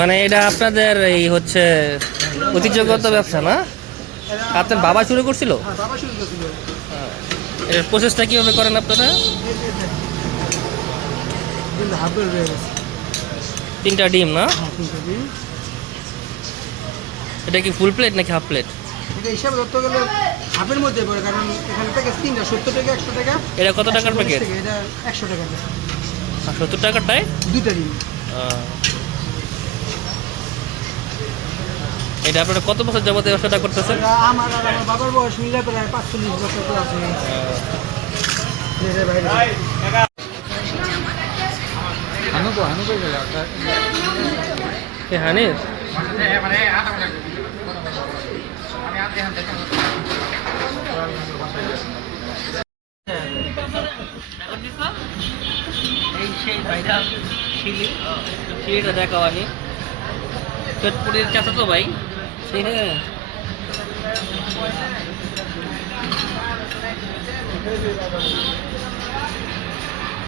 মানে এটা আপনাদের এই হচ্ছে ঐতিহ্যগত ব্যবসা না? আপনার বাবা শুরু করছিল? এর প্রসেসটা কিভাবে করেন আপনারা? তিনটা ডিম না? এটা কি ফুল প্লেট নাকি হাফ প্লেট? এটা হিসাব ধরতে গেলে হাফের মধ্যে পড়ে, কারণ এখান থেকে 3টা 70 টাকা 100 টাকা। এটা কত টাকার প্যাকেট? এটা 100 টাকা। 70 টাকারটাই দুইটা ডিম। এটা আপনারা কত বছর যাবত ব্যবসাটা করতেছেন? আমার আর আমার বাবার বয়স মিলে প্রায় 45 বছর তো আছে। হানিফ সিঁড়িটা দেখাও আনি চটপুরের চাচা তো ভাই সেই